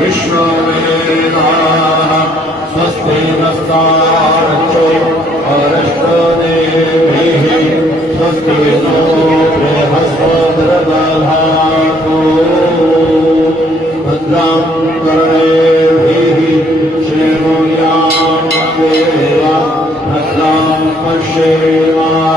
विश्ववेदाः स्वस्ति नस्तारच्चो अरिष्टदेवैः स्वस्ति नो बृहस्पतिर्दधातु भद्रं कर्णेभिः शृणुयाम देवा भद्रं पश्येमाक्षभिर्यजत्राः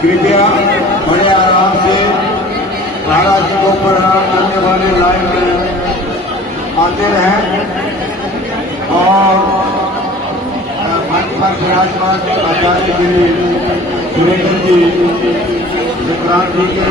कृपया बड़े आराम से महाराज जी को प्रणाम करने वाले लाइन में आते रहें और मंच पर विराजमान आचार्य जी सुरेंद्र जी विक्रांत जी के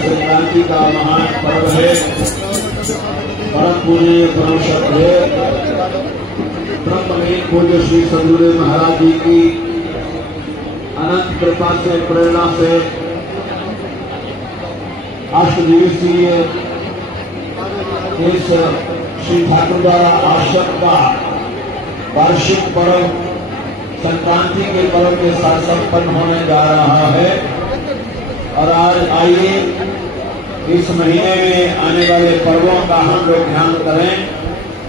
संक्रांति का महान पर्व है। परम पूज्य परम श्रद्धेय ब्रह्मलीन पूज्य श्री सदगुरु महाराज जी की अनंत कृपा से प्रेरणा से अष्टदिवसीय इस श्री ठाकुर द्वारा आश्रम का वार्षिक पर्व संक्रांति के पर्व के साथ संपन्न होने जा रहा है। और आज आइए इस महीने में आने वाले पर्वों का हम लोग ध्यान करें।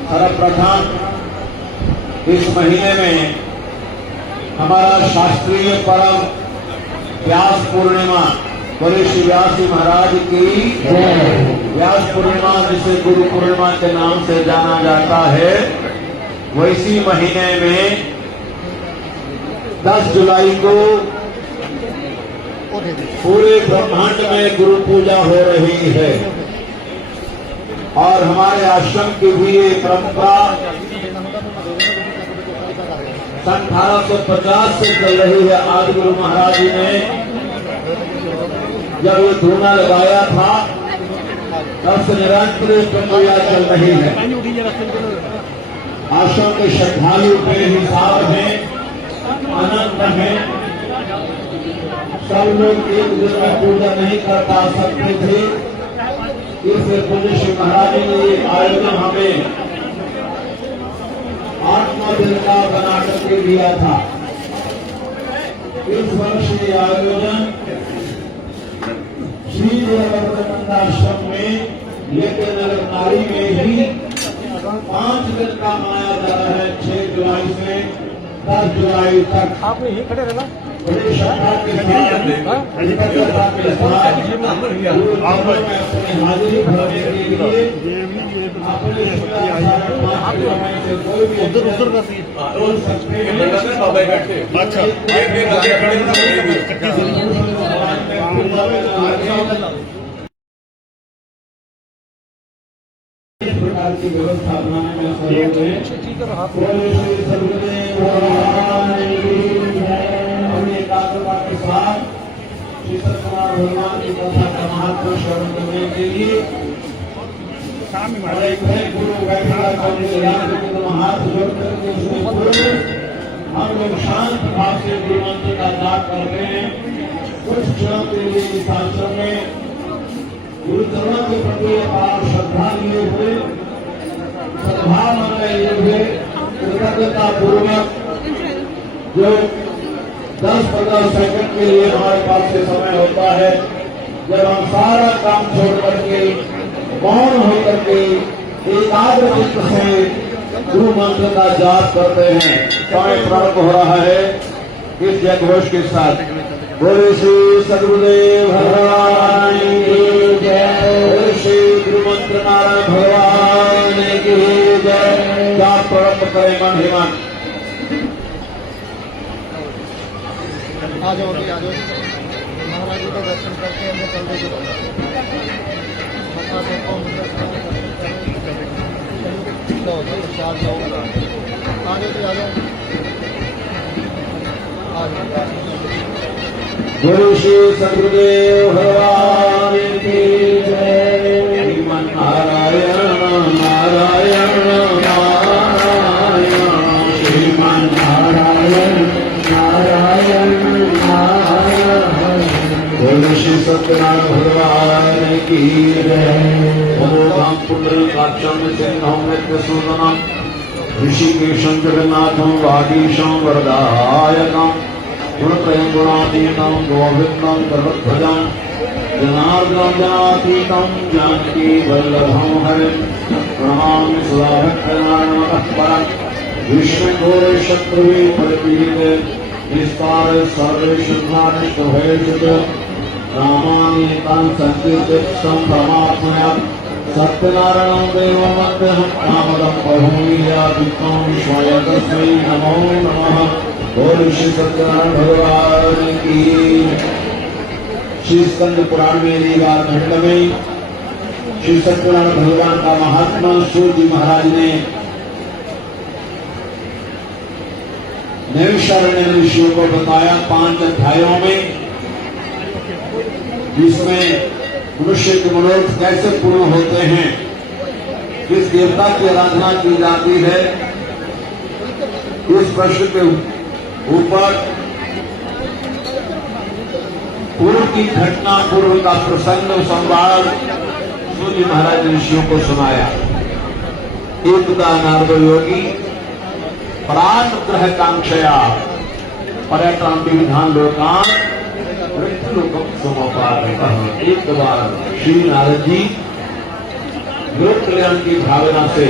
सर्वप्रथम इस महीने में हमारा शास्त्रीय पर्व व्यास पूर्णिमा, बोले श्री व्यास जी महाराज की व्यास पूर्णिमा, जिसे गुरु पूर्णिमा के नाम से जाना जाता है, वैसी महीने में 10 जुलाई को पूरे ब्रह्मांड में गुरु पूजा हो रही है। और हमारे आश्रम की भी ये परंपरा 1850 से चल रही है। आदि गुरु महाराज जी ने जब ये धूना लगाया था तब से निरंतर प्रक्रिया चल रही है। आश्रम के श्रद्धालु बेहिसाब हैं, अनंत हैं। सब लोग एक दिन में पूजा नहीं कर पा सकते थे, इसलिए पूज्य श्री महाराज जी ने ये आयोजन हमें 8 दिन का बना करके दिया था। इस वर्ष ये आयोजन श्री आश्रम में लेकिन नारी में ही 5 दिन का मनाया जा रहा है। 6 जुलाई से 10 जुलाई तक आप यही खड़े रहना। बड़ी श्रद्धा के साथ विपक्षता के साथ अपनी हाजिरी भरने के लिए अपने उधर उधर का बोल सकते हैं। अच्छा इस प्रकार की व्यवस्था बनाने में सहयोग है। अपनी एकाग्रता के साथ श्री सत्यनारायण भगवान की कथा का महत्व श्रवण करने के लिए गुरु हाथ जोड़ करके हम लोग शांत भाव से गुरु मंत्र का जाप करते हैं। कुछ क्षणों के लिए इस आश्रम में गुरुचरणों के प्रति अपार श्रद्धा लिए हुए, सद्भावना लिए हुए, कृतज्ञता पूर्वक जो 10-15 सेकंड के लिए हमारे पास से समय होता है, जब हम सारा काम छोड़ करके मौन होकर के एकाग्र चित्त से गुरु मंत्र का जाप करते हैं। समय प्रारंभ हो रहा है इस जयघोष के साथ। बोले श्री सद्गुरुदेव भगवान की जय। बोले श्री गुरु मंत्र नारायण भगवान की जय। जाप प्रारंभ करें मन ही मन। आ जाओ आ जाओ महाराज जी का दर्शन करके हमने चल रहे बोले श्री सद्गुरुदेव भगवान की जय। श्रीमन नारायण नारायण नारायण श्रीमन नारायण नारायण नारायण। बोले श्री सत्यनारायण भगवान की जय। मनोभाम पुण्डरीकाक्षं सिंहं नित्यसूदनं ऋषिकेशं जगन्नाथं वागीशं वरदायकम् गुणत्रयं गुणातीतं गोविन्दं सर्वध्वजं जनार्दनं जनातीतं जानकी वल्लभं हरिं प्रणमामि सदा भक्तनारायणतः परं विष्णुघोरशत्रुवे परिपीडिते निस्तार सर्वेषु धनानिष्ट भयेषु रामानि तान् संकीर्तितं परमात्मया सत्यनारायणं देवमन्त्रं कामदं बहुमीयादित्तं विश्वाय तस्मै नमो नमः। बोल श्री सत्यनारायण भगवान की। श्री स्कंद पुराण में लीला खंड में श्री सत्यनारायण भगवान का महात्मा सूर्य जी महाराज ने नैमिषारण्य ऋषियों को बताया 5 अध्यायों में, जिसमें मनुष्य के मनोरथ कैसे पूर्ण होते हैं, किस देवता की आराधना की जाती है। इस प्रश्न के ऊपर पूर्व की घटना, पूर्व का प्रसंग संवाद सूर्य महाराज ऋषियों को सुनाया। एकदा नारद योगी प्राण ग्रह कांक्षया पर्यटन विधान लोकान मृत्यु लोकम समोपात। एक बार श्री नारद जी लोक कल्याण की भावना से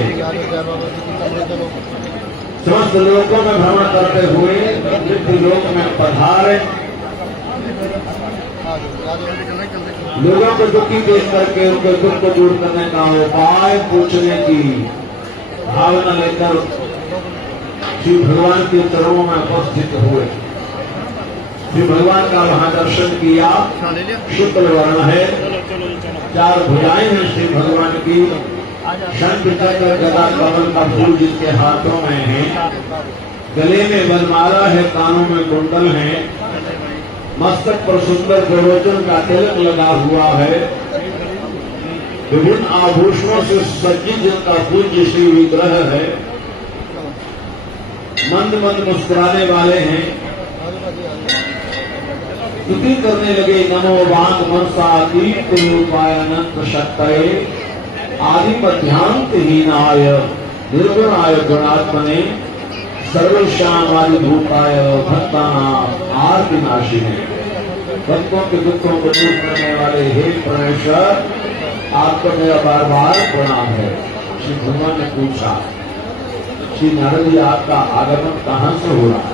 समस्त लोकों में भ्रमण करते हुए मृत्यु लोक में पधारे। लोगों को दुखी देख करके उनके दुख को दूर करने का उपाय पूछने की भावना लेकर श्री भगवान के चरणों में उपस्थित हुए। श्री भगवान का वहां दर्शन किया। शुक्ल वर्ण है, 4 भुजाएं हैं श्री भगवान की। शंख चक्र गदा कमल का फूल जिसके हाथों में है, गले में वनमाला है, कानों में कुंडल है, मस्तक पर सुंदर गोलोचन का तिलक लगा हुआ है। विभिन्न आभूषणों से सज्जित जिनका पूज्य श्री विग्रह है। मंद मंद मुस्कुराने वाले हैं। स्तुति करने लगे नमो वांग मनसा दीप्त रूपाय अनंत शक्तये आदिमध्यांत हीनाय निर्गुणाय गुणात्मने सर्वेश्याम आदिभूताय भक्तानां आर्तिनाशिने। भक्तों के दुखों को दूर करने वाले हे परमेश्वर, आपको मेरा बार बार प्रणाम है। श्री भगवान ने पूछा, श्री नारद जी आपका आगमन कहाँ से हो रहा है?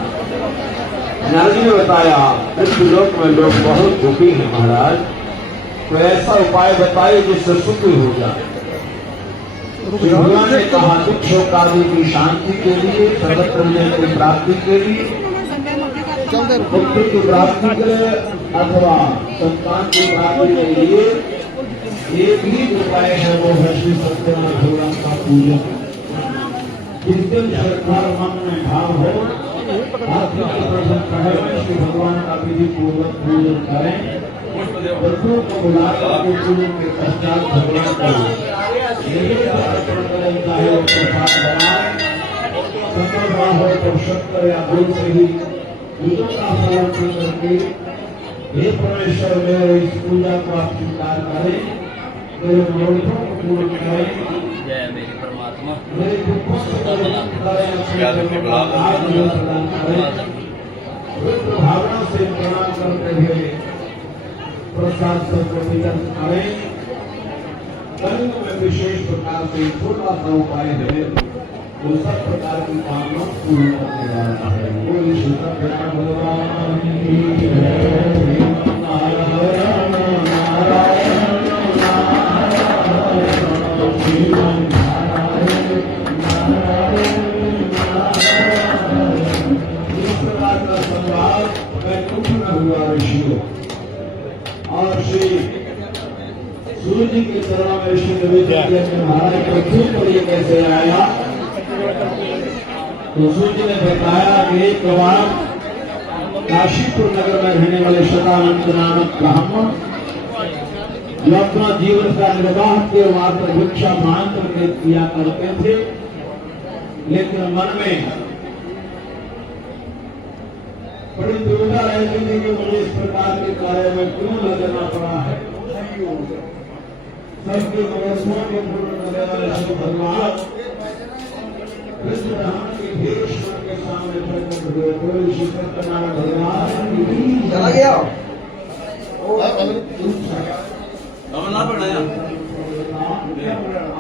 नारद जी ने बताया, पृथ्वीलोक में लोग बहुत दुखी हैं महाराज, तो ऐसा उपाय बताइए जिससे सुखी हो जाए। श्री भगवान ने कहा, दुख शोक आदि की शांति के लिए, सर्वत्र विजय की प्राप्ति के लिए, मुक्ति की प्राप्ति के लिए अथवा संतान की प्राप्ति के लिए एक ही उपाय है, वो है श्री सत्यनारायण भगवान का पूजन। जिस दिन श्रद्धा मन में भाव हो, श्री भगवान का विधि पूर्वक पूजन करें। बच्चों को बुलाकर के पूजन के पश्चात भगवान करें, चाहे वो प्रसाद बनाए, संकल्प हो तो शक्कर या दूध से ही पूजन का समर्पण करके, हे परमेश्वर मेरे इस पूजा को आप स्वीकार करें, मेरे मनोरथों को पूर्ण करें, जय मेरे परमात्मा, मेरे दुखों से प्रदान करें। भावना से प्रणाम करते हुए प्रसाद सबको निगम करें। कलियुग में विशेष प्रकार से छोटा सा उपाय है, वो सब प्रकार की कामना पूर्ण करने वाला है। वो सत्यनारायण भगवान की जय। नारायण नारायण इस प्रकार का संवाद मैं कुछ न हुआ ऋषियों और श्री सूर्य जी के चरणों में ऋषि निवेदन महाराज पृथ्वी पर ये कैसे आया, तो सूर्य जी ने बताया कि एक बार काशीपुर नगर में रहने वाले शतानंद नामक ब्राह्मण जो अपना जीवन का निर्वाह के मात्र भिक्षा मांग करके किया करते थे, लेकिन मन में बड़ी दुविधा रहती थी कि मुझे इस प्रकार के कार्य में क्यों लगना पड़ा है। सबके मनोरथों को पूर्ण करने वाले श्री भगवान कृष्ण ब्राह्मण के भेष के सामने प्रकट हुए। कोई श्री सत्यनारायण भगवान चला गया ना पढ़ाया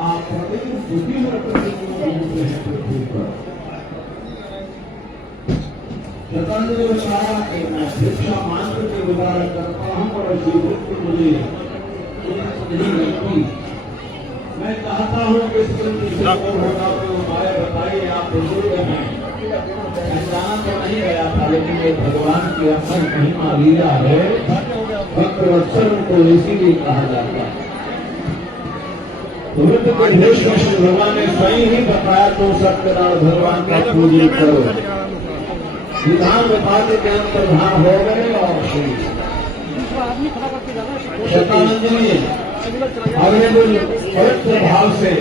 आप दुखी होकर शतानंद ने बताया कि मैं भिक्षा मांग के गुजारा करता हूँ और जीवित मुझे नहीं लगती। मैं चाहता हूँ कि इस होगा तो उपाय बताइए, आप बुजुर्ग हैं। मैं जाना तो नहीं गया था, लेकिन ये भगवान की अपनी महिमा लीला है, भक्तवत्सल को इसीलिए कहा जाता है। वृद्ध के भेष में श्री भगवान ने स्वयं ही बताया, तो सत्यनारायण भगवान का पूजन करो। विधान विभाग के अंतर्धान हो गए और श्री शतानंद जी अगले दिन पवित्र भाव से,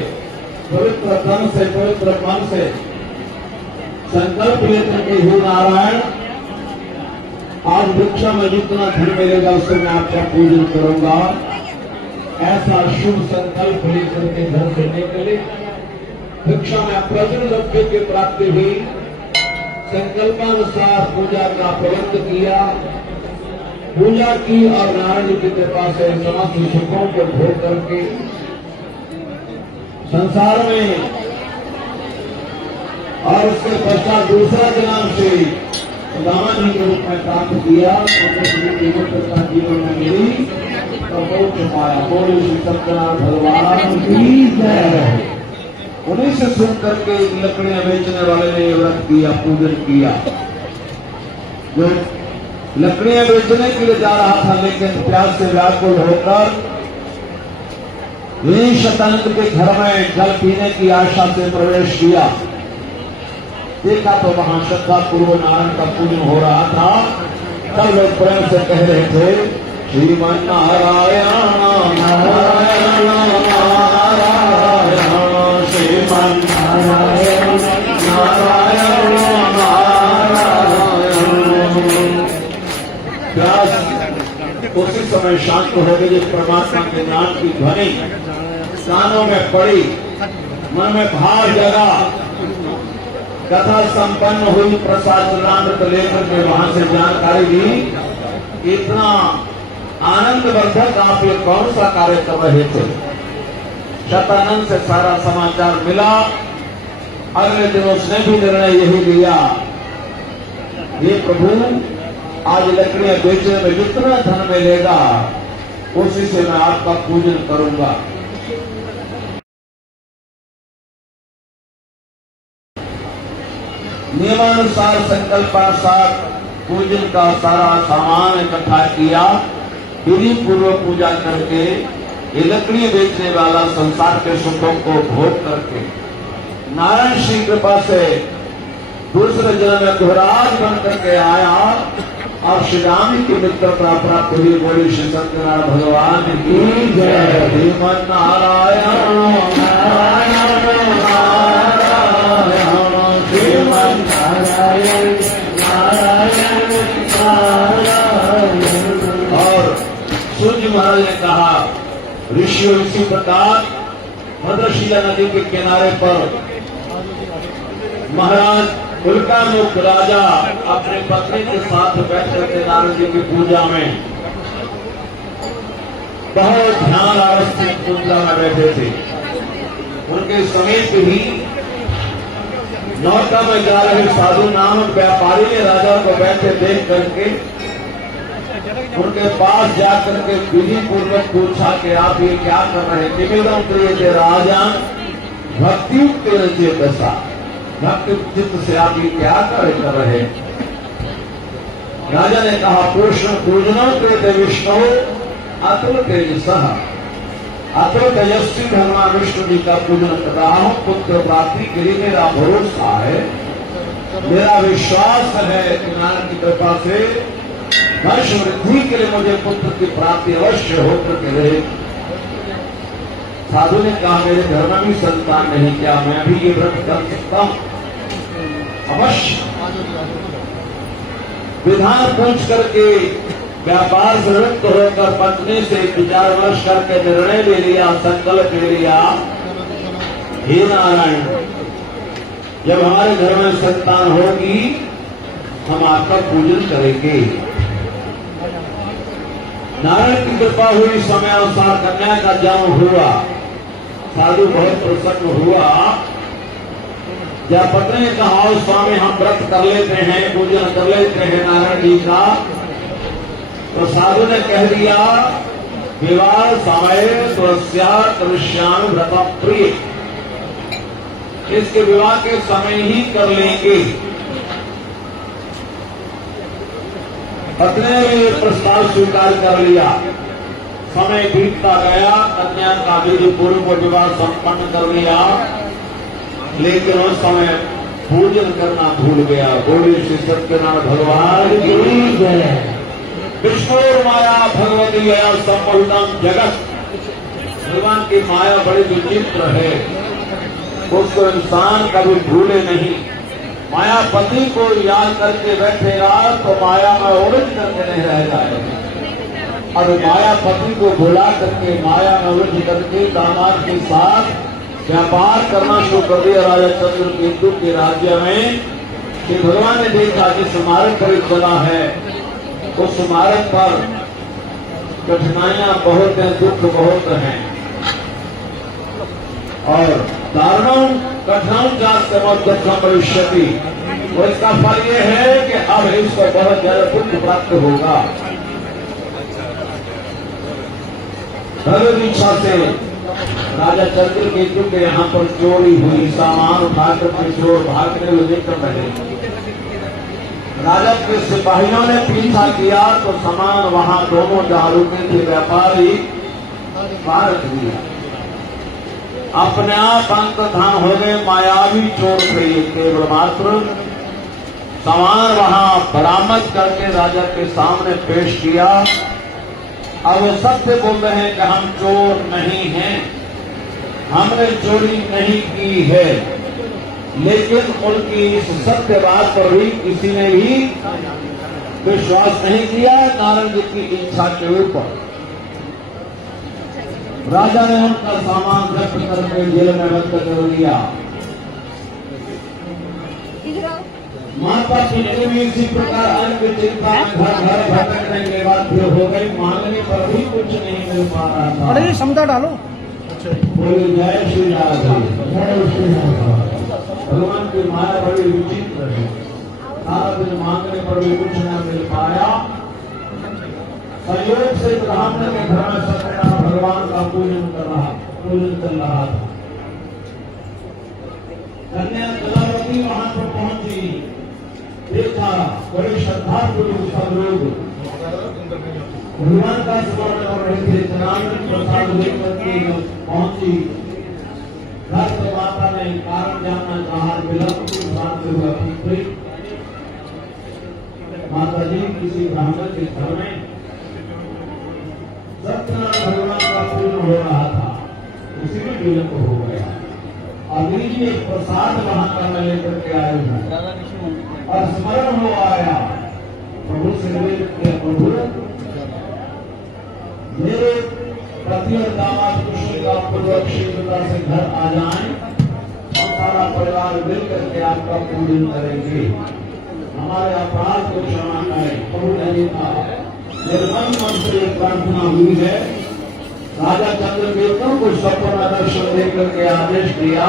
पवित्र तन से, पवित्र मन से संकल्प लेकर के हे नारायण, आज भिक्षा में जितना धन मिलेगा उससे मैं आपका पूजन करूंगा। ऐसा शुभ संकल्प लेकर के घर से निकले। भिक्षा में प्रचुर द्रव्य की प्राप्ति हुई। संकल्पानुसार पूजा का प्रबंध किया, पूजा की और नारायण जी की कृपा से समस्त सुखों को भोग करके संसार में, और उसके पश्चात दूसरा जन्म से रामाजी के रूप में प्राप्त किया। जीवन में मिली तो मोक्ष पाया। बोलो श्री सत्यनारायण भगवान की जय। उन्हीं से सुन करके लकड़ियां बेचने वाले ने व्रत किया, पूजन किया। जो लकड़ियां बेचने के लिए जा रहा था, लेकिन प्यास से व्याकुल होकर यही शतानंद के घर में जल पीने की आशा से प्रवेश किया। देखा तो वहां श्रद्धा पूर्व नारायण का पूजन हो रहा था। तब लोग प्रेम से कह रहे थे, श्रीमन नारायण नारायण नारायण, श्रीमन नारायण नारायण नारायण। प्यास उसी समय शांत हो गई जब परमात्मा के नाम की ध्वनि कानों में पड़ी, मन में भाव जगा। कथा संपन्न हुई, प्रसाद चरणामृत लेकर के वहां से जानकारी दी इतना आनंदवर्धक आप ये कौन सा कार्य कर रहे थे? शतानंद से सारा समाचार मिला। अगले दिन उसने भी निर्णय यही लिया, ये प्रभु आज लकड़ियां बेचने में जितना धन मिलेगा उसी से मैं आपका पूजन करूंगा। नियमानुसार संकल्पानुसार पूजन का सारा सामान इकट्ठा किया, विधि पूर्वक पूजा करके ये लकड़ी बेचने वाला संसार के सुखों को भोग करके नारायण श्री कृपा से दूसरे जन्म में दुहराज बन करके आया और श्री राम की मित्रता प्राप्त हुई। बोली श्री सत्यनारायण भगवान की जय। श्रीमन नारायण नारायण नारायण श्रीमन नारायण नारायण नारायण। और सूर्य महाराज ने कहा, ऋषियों इसी प्रकार भद्रशिला नदी के किनारे पर महाराज उल्कामुख राजा अपने पत्नी के साथ बैठकर के नारद जी की पूजा में बहुत ध्यान अवस्थित पूजा में बैठे थे। उनके समीप ही नौका में जा रहे साधु नामक व्यापारी ने राजा को बैठे देख करके उनके पास जाकर के विधि पूर्वक पूछा कि आप ये क्या कर रहे हैं? निवेदन प्रिय थे राजा, भक्तियुक्त चेतसा, भक्ति चित्त से आप ये क्या कार्य कर रहे हैं? राजा ने कहा, कृष्ण पूजनों कृत विष्णु अतुल तेजसः, अतुल तेजस्वी भगवान विष्णु जी का पूजन कर रहा हूं। पुत्र प्राप्ति के लिए मेरा भरोसा है, मेरा विश्वास है कि नारायण की कृपा से वंश वृद्धि के लिए मुझे पुत्र की प्राप्ति अवश्य होकर के रहे। साधु ने कहा, मेरे घर में भी संतान नहीं, क्या मैं भी ये व्रत कर सकता हूं? अवश्य। विधान पूछ करके व्यापार से मुक्त होकर पत्नी से विचार विमर्श करके निर्णय ले लिया, संकल्प ले लिया, हे नारायण, जब हमारे घर में संतान होगी हम आपका पूजन करेंगे। नारायण की कृपा हुई, समय अनुसार कन्या का जन्म हुआ। साधु बहुत प्रसन्न हुआ। जब पत्नी ने कहा, स्वामी हम व्रत कर लेते हैं, पूजन कर लेते हैं नारायण जी का, तो साधु ने कह दिया, विवाह समय स्वस्या कृष्यान व्रत प्रिय, इसके विवाह के समय ही कर लेंगे। पत्नी ने ये प्रस्ताव स्वीकार कर लिया। समय बीतता गया, कन्या का विधि पूर्व विवाह संपन्न कर लिया, लेकिन उस समय पूजन करना भूल गया। बोले श्री सत्यनारायण भगवान की जय। विष्णु माया भगवती गया संपूर्णम जगत, भगवान की माया बड़ी विचित्र है, उसको इंसान कभी भूले नहीं। मायापति को याद करके बैठेगा तो माया में उलझ करके नहीं रह जाएगा। और मायापति को भुला करके माया में उलझ करके दामाद के साथ व्यापार करना शुरू कर दिया। राजा चंद्रकेतु के राज्य में कि भगवान ने देखा कि स्मारक करीब बना है, उस स्मारक पर कठिनाइयां बहुत हैं, दुख बहुत हैं, और दारुणों कठिनाओं जास्त दुखम भविष्यति, और इसका फल ये है कि अब इसको बहुत ज्यादा दुख प्राप्त होगा। भगवत इच्छा से राजा चंद्रकेतु के यहाँ पर चोरी हुई, सामान उठाकर के चोर भागने हुए निकल रहे। राजा के सिपाहियों ने पीछा किया तो सामान वहां दोनों जहां रुके थे व्यापारी मार दिया। अपने आप अंतर्धान हो गए, मायावी चोर थे ये, केवल मात्र सामान वहां बरामद करके राजा के सामने पेश किया। अब वो सत्य बोल रहे हैं कि हम चोर नहीं हैं, हमने चोरी नहीं की है, लेकिन उनकी इस सत्य बात पर भी किसी ने भी विश्वास नहीं किया नारायण जी की इच्छा के ऊपर। राजा ने उनका सामान जब्त करके जेल में बंद कर दिया। माता पिता भी इसी प्रकार अन्य चिंता में घर घर भटकने के बाद फिर हो गई, मांगने पर भी कुछ नहीं मिल पा रहा था। अरे क्षमता डालो। बोले जय श्री राधे, जय श्री राधे। भगवान की माया बड़ी विचित्र है, सारा दिन मांगने पर भी कुछ न मिल पाया। संयोग से ब्राह्मण के घर में सत्यनारायण भगवान का पूजन चल रहा था। कन्या कलावती वहां पर पहुंची, देखा बड़ी श्रद्धा पूर्वक सब लोग भगवान का स्मरण कर रहे थे। चनानंद प्रसाद लेकर के पहुंची, घर से माता ने कारण जानना चाहा, विलंब की शांति हुआ थी। माता जी किसी ब्राह्मण के घर में सत्यनारायण भगवान का पूजन हो रहा था, उसी में विलंब हो गया। अभी जी एक प्रसाद वहां का मैं लेकर के आया हूँ और स्मरण हो आया, प्रभु से निवेदन किया, प्रभु मेरे पति और दामाद कुशल का पूर्वक शीघ्रता से घर आ जाएं और सारा परिवार मिल करके आपका पूजन करेंगे, हमारे अपराध को क्षमा करें। प्रभु ने कहा, निर्मल मन से एक प्रार्थना हुई है। राजा चंद्रकेतु को सपना दर्शन देकर के आदेश दिया,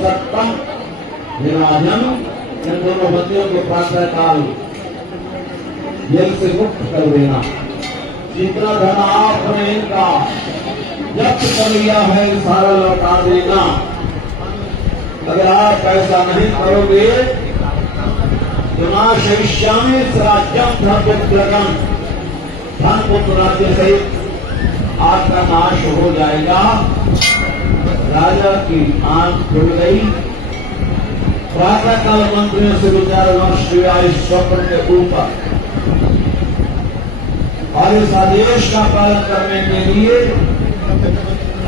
सत्तम राजन, इन दोनों बच्चियों को प्रातः काल जेल से मुक्त कर देना। जितना धन आपने इनका जब्त कर लिया है सारा लौटा देना। अगर आप ऐसा नहीं करोगे तो नाशयिष्यामि राज्यम धनपुत्रगम, धन पुत्र राज्य सहित आपका नाश हो जाएगा। राजा की आंख खुल गई। प्रातः काल मंत्रियों से विचार विमर्श किया इस स्वप्न के ऊपर और इस आदेश का पालन करने के लिए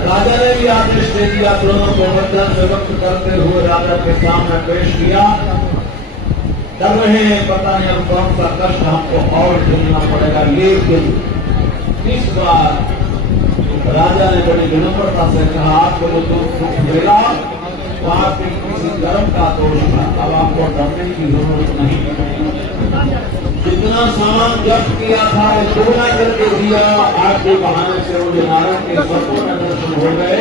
राजा ने भी आदेश दे दिया। दोनों को वचन से मुक्त करते हुए राजा के सामने पेश किया। डर रहे हैं, पता नहीं अब कौन सा कष्ट हमको और झेलना पड़ेगा, लेकिन इस बार राजा ने बड़ी विनम्रता से कहा, आपको जो दुख मिला वो आपके किसी कर्म का दोष था, अब आपको डरने की जरूरत नहीं। जितना सामान जब्त किया था वो दोगुना करके दिया। आपके बहाने से मुझे नारायण के संपूर्ण दर्शन हो गए,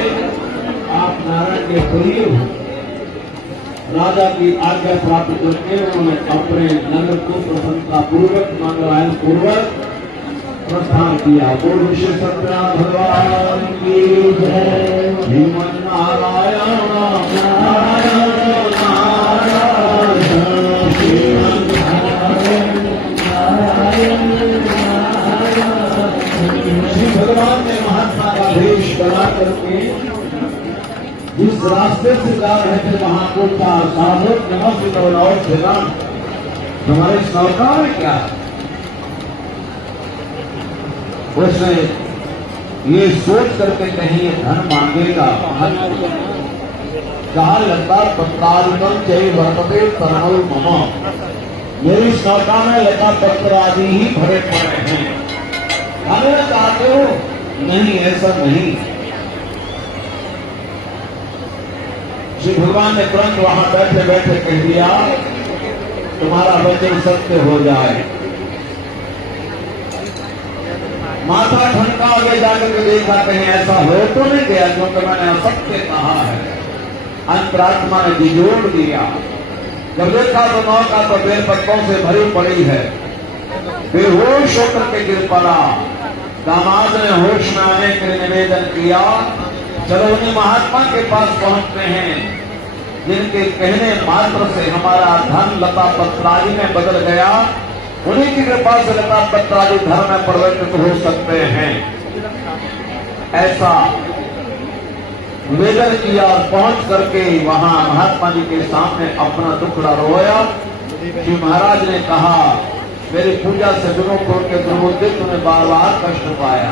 आप नारायण के प्रिय हो। राजा की आज्ञा प्राप्त करके उन्होंने अपने नगर को प्रसन्नता पूर्वक मंगलायन पूर्वक प्रस्थान किया। पूर्व श्री सत्यनारायण भगवान की जय। श्रीमन नारायण नारायण नारायण, श्रीमन नारायण नारायण। श्री भगवान ने महात्मा का वेश बना करके जिस रास्ते से जा रहे थे वहां को साधु नमस्ते और तुम्हारे नौका में क्या है? उसने ये सोच करके कहीं धन मांगेगा, कहा लता पत्रादिकम जय वर्तते तरल मम, मेरी नौका में लता पत्र आदि ही भरे पड़े हैं, खाना चाहते हो? नहीं, ऐसा नहीं। श्री भगवान ने तुरंत वहां बैठे बैठे कह दिया, तुम्हारा वचन सत्य हो जाए। माथा ठनका आगे जाकर के देखा कहीं ऐसा हो तो नहीं गया क्योंकि मैंने असत्य कहा है। अंतरात्मा ने बिजोड़ दिया। जब देखा तो नौका तो बेलपत्तों से भरी पड़ी है, बेहोश होकर के गिर पड़ा। दामाद ने होश में आने के लिए निवेदन किया, चलो उन्हीं महात्मा के पास पहुंचते हैं जिनके कहने मात्र से हमारा धन लता पत्रादि में बदल गया, उन्हीं की कृपा से लता पत्रादि धर्म में परिवर्तित हो सकते हैं। ऐसा निवेदन किया और पहुंच करके वहां महात्मा जी के सामने अपना दुखड़ा रोया। श्री महाराज ने कहा, मेरी पूजा से विमुख होकर दुर्बुद्धि तुम्हें बार बार कष्ट पाया।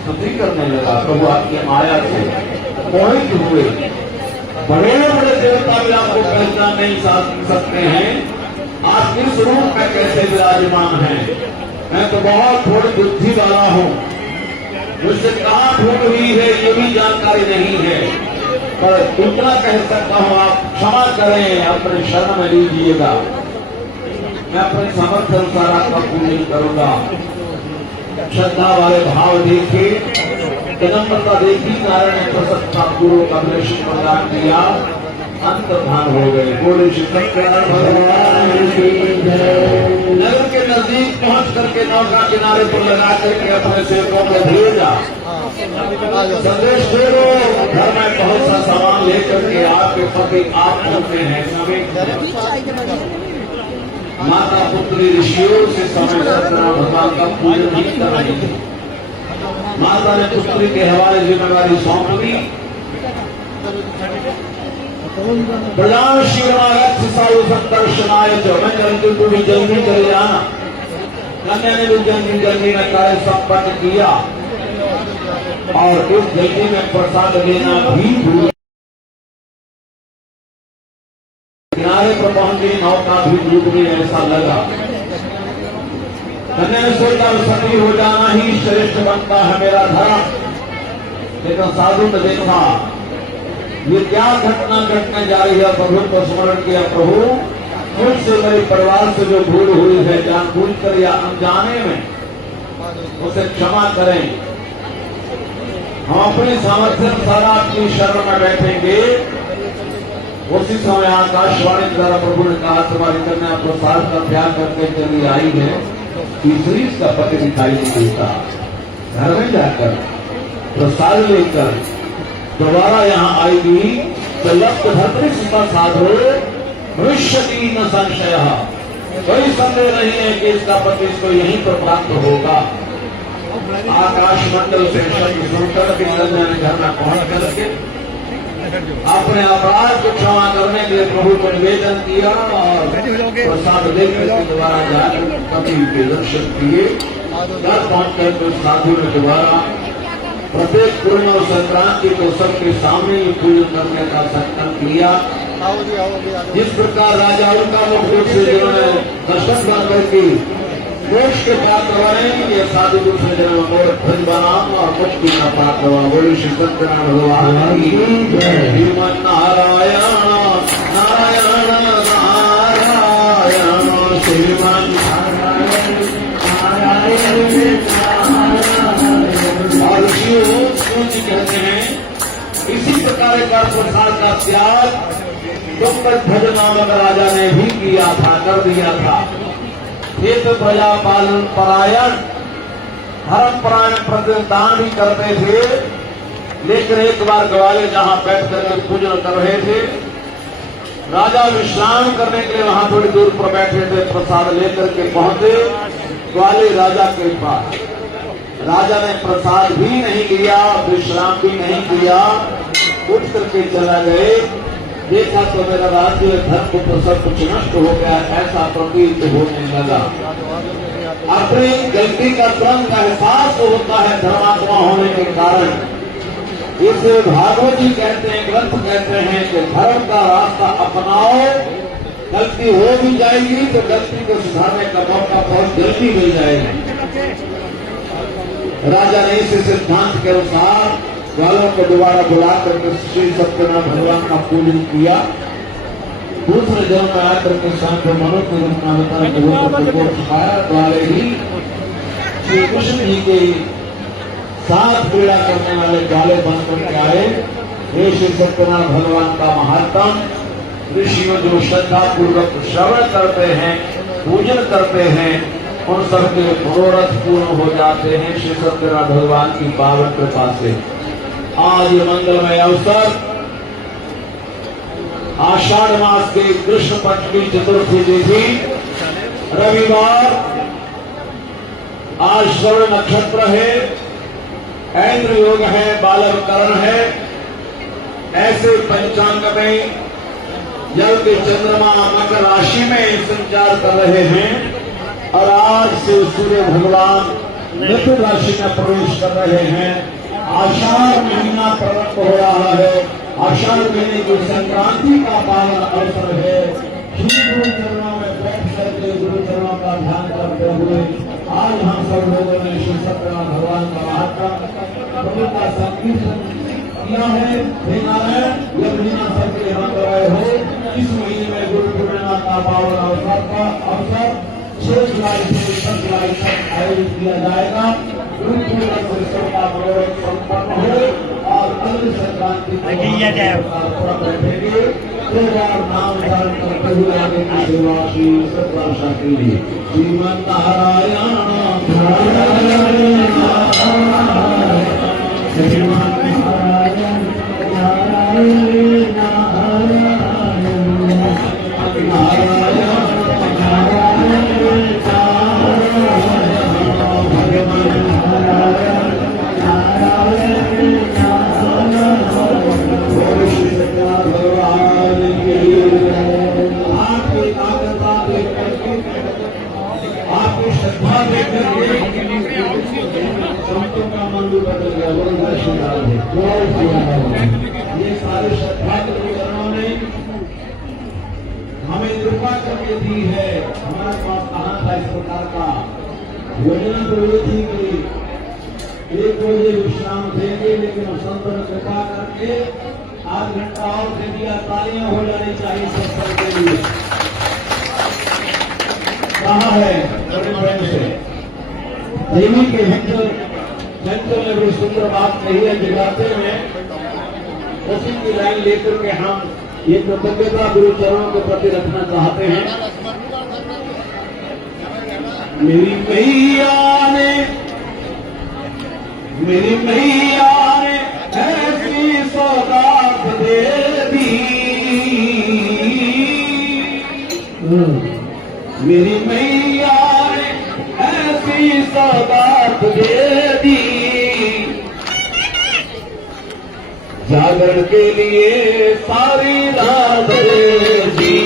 स्तुति करने लगा, प्रभु आपकी माया से मोहित हुए। बड़े बड़े देवता भी आपको पहचान नहीं सकते हैं, आप किस रूप में कैसे विराजमान हैं? मैं तो बहुत थोड़ी बुद्धि वाला हूँ, मुझसे कहाँ भूल हुई है ये भी जानकारी नहीं है। पर इतना कह सकता हूँ, आप क्षमा करें, अपने शरण में लीजिएगा। मैं अपने सामर्थ्य अनुसार आपका पूजन करूंगा। श्रद्धा वाले भाव देखिए, विनम्रता देखी, नारायण ने प्रसन्नता पूर्वक अभिलेष प्रदान किया, अंतर्धान हो गए। बोले श्री सत्यनारायण भगवान की जय। नगर के नजदीक पहुंच करके नौका किनारे पर लगा करके अपने सेवकों को भेजा, संदेश दे दो, घर में बहुत सा सामान लेकर के आपके पति आप चलते हैं। माता पुत्री ऋषियों से समय सत्यनारायण भगवान का पूजन ही कर रही थी। माता ने पुत्री के हवाले जिम्मेदारी सौंप दी। प्रधान शिवरागत साधु संदर्शनाय जो, मैं चलती तू भी जल्दी चले जाना। कन्या ने भी जल्दी जल्दी में कार्य संपन्न किया और इस जल्दी में प्रसाद देना भी भूल। किनारे पर पहुंची, नौका भी डूब गई ऐसा लगा। कन्या ने सोचा सती हो जाना ही श्रेष्ठ बनता है मेरा धर्म, लेकिन साधु ने देखा ये क्या घटना घटने जा रही है। प्रभु को स्मरण किया, प्रभु मुझसे मेरे परिवार से जो भूल हुई है, जानबूझ कर या अनजाने में, उसे क्षमा करें। हम अपनी सामर्थ्य अनुसार आपकी शरण में बैठेंगे। उसी समय आकाशवाणी द्वारा प्रभु ने कहा, तुम्हारी कन्या प्रसाद का त्याग करके चली आई है, तीसरी इसका पति दिखाई नहीं देता। घर में जाकर प्रसाद लेकर दोबारा यहाँ आएगी तो लक्त भद्री सुता साधो भविष्य की न संशय। कोई संदेह नहीं है कि इसका पति इसको यहीं पर प्राप्त होगा। आकाश मंडल से शब्द सुनकर के कन्या ने घर में पहुंच करके अपने अपराध को क्षमा करने के लिए प्रभु को निवेदन किया और प्रसाद लेकर के दोबारा जाकर कभी के दर्शन किए। घर पहुंचकर तो साधु ने दोबारा प्रत्येक पूर्ण और संक्रांति को सबके सामने ही पूजन करने का संकल्प लिया। जिस प्रकार राजा उनका मुख्य रूप से जिन्होंने दर्शन कर करके मोक्ष के पात्र बने, ये साधु दूसरे जन्म में ध्वज बना और मुक्ति का पात्र हुआ। बोले श्री सत्यनारायण भगवान की जय। श्रीमन नारायण नारायण नारायण श्रीमन नारायण नारायण। और जी कहते हैं इसी प्रकार का प्रसाद का त्याग ध्वज नामक राजा ने भी किया था, कर दिया था। ये तो प्रजा पालन परायण धर्म परायण प्रतिदान भी करते थे, लेकिन एक बार ग्वाले जहां बैठ करके पूजन कर रहे थे, राजा विश्राम करने के लिए वहां थोड़ी दूर पर बैठे थे। प्रसाद लेकर के पहुंचे ग्वाले राजा के पास। राजा ने प्रसाद भी नहीं लिया, विश्राम भी नहीं किया, उठ करके चला गए। देखा तो मेरा राज्य धर्म सब कुछ नष्ट हो गया, ऐसा प्रतीत होने लगा। अपनी गलती का तुरंत एहसास होता है धर्मात्मा होने के कारण। इस भागवत जी कहते हैं, ग्रंथ कहते हैं कि धर्म का रास्ता अपनाओ, गलती हो भी जाएगी तो गलती को सुधारने का मौका बहुत जल्दी मिल जाएगा। राजा ने इस सिद्धांत के अनुसार ग्वालों को दोबारा बुला करके श्री सत्यनारायण भगवान का पूजन किया। दूसरे जन्म में आकर के शांत मनो के रूप में बताया ग्वाले ही श्री कृष्ण जी के साथ क्रीड़ा करने वाले ग्वाले बनकर के आए। ये श्री सत्यनारायण भगवान का महात्म ऋषियों जो श्रद्धा पूर्वक श्रवण करते हैं, पूजन करते हैं, उन सबके मनोरथ पूर्ण हो जाते हैं श्री सत्यनारायण भगवान की पावन कृपा से। आज ये मंगलमय अवसर आषाढ़ मास के कृष्ण पक्ष की चतुर्थी तिथि रविवार, आज श्रवण नक्षत्र है, ऐन्द्र योग है, बालवकरण है। ऐसे पंचांग में जल के चंद्रमा मकर राशि में संचार कर रहे हैं और आज से सूर्य भगवान मिथुन राशि में प्रवेश कर रहे हैं। आषाढ़ महीना प्रकट हो रहा है। आषाढ़ महीने की संक्रांति का पावन अवसर है। श्री गुरु चरणों में बैठ करके गुरु चरणों का ध्यान करते हुए आज हम सब लोगों ने श्री सत्यनारायण भगवान का महात्मा प्रभु का संकीर्तन किया है। हे नारायण, यह महीना सबके यहाँ कराए हो। इस महीने में गुरु पूर्णिमा का पावन अवसर 6 जुलाई से 7 जुलाई तक आयोजित किया जाएगा। गुरु पूर्णिमा से का मनोरथ संपन्न हो और अग्नि संक्रांति को बैठेंगे। तो नाम धारण करते हुए आगे की सेवा श्री सत्वर्षा के लिए श्रीमन नारायण आपकी श्रद्धा देख करके संतों का मन भी बदल गया। ये सारे श्रद्धा के विवरणों ने हमें कृपा करके दी है। हमारे पास कहाँ था इस प्रकार का योजना तो ये थी कि 1 बजे विश्राम देंगे, लेकिन हम संतों ने कृपा करके 8 घंटा और दे दिया। तालियां हो जानी चाहिए सत्संग के लिए। कहा है से देवी के जंगल में भी सुंदर बात कही है। जगाते में उसी की लाइन लेकर के हम ये कृतज्ञता गुरु चरणों के प्रति रखना चाहते हैं। मेरी मैया ने ऐसी सौगात दे दी। मेरी मैया ने ऐसी सौगात दे दी। जागरण के लिए सारी रात दे दी।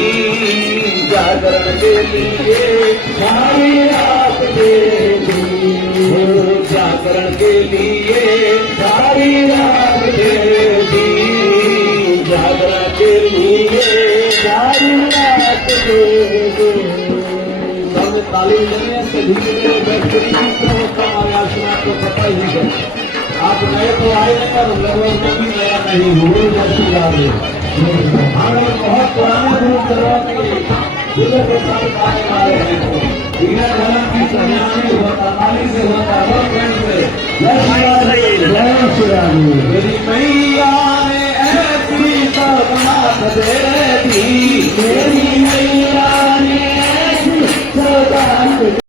जागरण के लिए सारी रात दे दी। जागरण के लिए सारी रात दे दी। जागरण के लिए सारी रात दे दी। ताली लेने से धीरे व्यक्ति हमारे आश्रम को पता ही है। आप नए तो आए नहीं, पर लगभग में भी नया नहीं हुए। जैसी याद है हमें बहुत पुराने गुरु चरणों के साथ आने वाले हैं। बिना धर्म की संज्ञा नहीं होता, ताली से होता है। जय श्री राम। मेरी मैया ने ऐसी सौगात दे दी। मेरी मैया ने ऐसी सौगात